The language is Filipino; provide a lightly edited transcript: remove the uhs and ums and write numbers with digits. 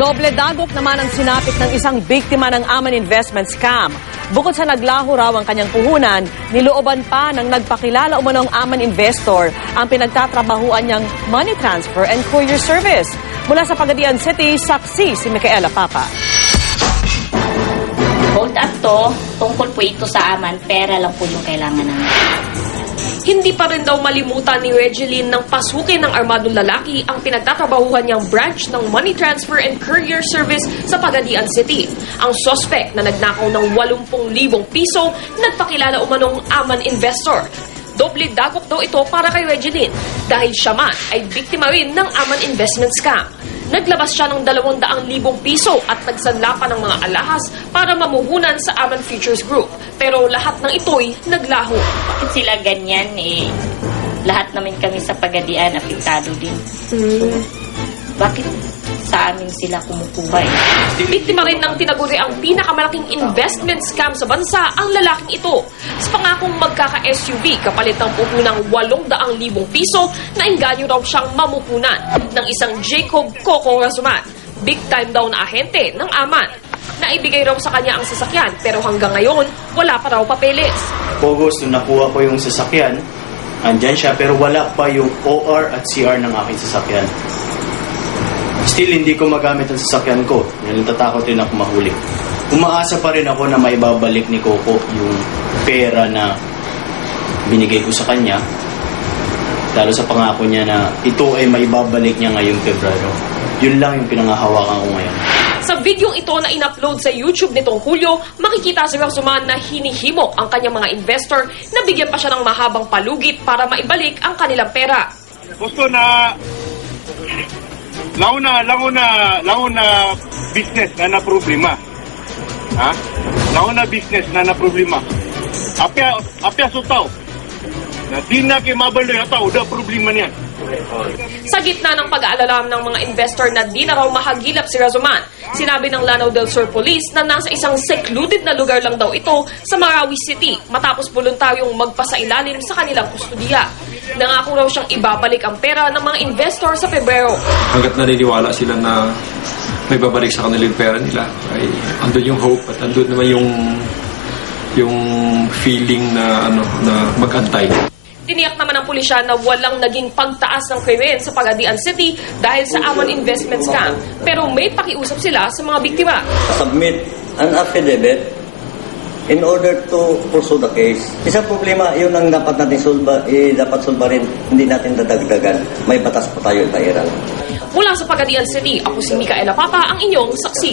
Doble dagok naman ang sinapit ng isang biktima ng Aman Investment Scam. Bukod sa naglaho raw ang kanyang puhunan, nilooban pa ng nagpakilala umanong Aman investor ang pinagtatrabahuan niyang money transfer and courier service. Mula sa Pagadian City, saksi si Micaela Papa. Hold up to, tungkol po ito sa Aman, pera lang po yung kailangan namin. Hindi pa rin daw malimutan ni Regeline ng pasukin ng armadong lalaki ang pinagtatrabahuhan niyang branch ng money transfer and courier service sa Pagadian City. Ang suspect na nagnakaw ng 80,000 piso, nagpakilala umanong Aman investor. Doble dagok daw ito para kay Regeline dahil siya man ay biktima rin ng Aman investment scam. Naglabas siya ng 200,000 piso at nagsanla pa ng mga alahas para mamuhunan sa Aman Futures Group. Pero lahat ng ito'y naglaho. Bakit sila ganyan eh? Lahat naman kami sa Pagadian apektado din. So, bakit sa amin sila kumukuha eh? Biktima rin ng tinaguri ang pinakamalaking investment scam sa bansa ang lalaking ito. Sa pangakong magkaka-SUV kapalit ng puhunang 800,000 piso na engganyo raw siyang mamuhunan ng isang Jacob Coco Razuman. Big time daw na ahente ng Aman. Naibigay raw sa kanya ang sasakyan pero hanggang ngayon wala pa raw papeles. August, nung nakuha ko yung sasakyan, andyan siya pero wala pa yung OR at CR ng aking sasakyan. Still, hindi ko magamit ang sasakyan ko. Natatakot rin ako mahuli. Umaasa pa rin ako na maibabalik ni Coco yung pera na binigay ko sa kanya. Lalo sa pangako niya na ito ay maibabalik niya ngayong Pebrero. Yun lang yung pinangahawakan ko ngayon. Sa videong ito na in-upload sa YouTube nitong Hulyo, makikita si Razuman na hinihimo ang kanyang mga investor na bigyan pa siya ng mahabang palugit para maibalik ang kanilang pera. Gusto na launa business na problema. Ha? Launa business na problema. Apya sutaw. Na di na kay mabaloy ataw da problema niyan. Sa gitna ng pag-aalala ng mga investor na di na raw mahagilap si Razuman, sinabi ng Lanao del Sur Police na nasa isang secluded na lugar lang daw ito sa Marawi City matapos voluntaryong magpasailalim sa kanilang kustudiya. Nangako raw siyang ibabalik ang pera ng mga investor sa Pebrero. Hanggat naniniwala sila na may babalik sa kanila yung pera nila, ay andun yung hope at andun naman yung feeling na mag-antay. Tiniyak naman ng pulisya na walang naging pagtaas ng krimen sa Pagadian City dahil sa Aman investment scam. Pero may pakiusap sila sa mga biktima. Submit an affidavit in order to pursue the case. Isang problema, yun ang dapat natin dapat sulbarin. Hindi natin dadagdagan. May batas pa tayo ipairal. Mula sa Pagadian City, ako si Micaela Papa, ang inyong saksi.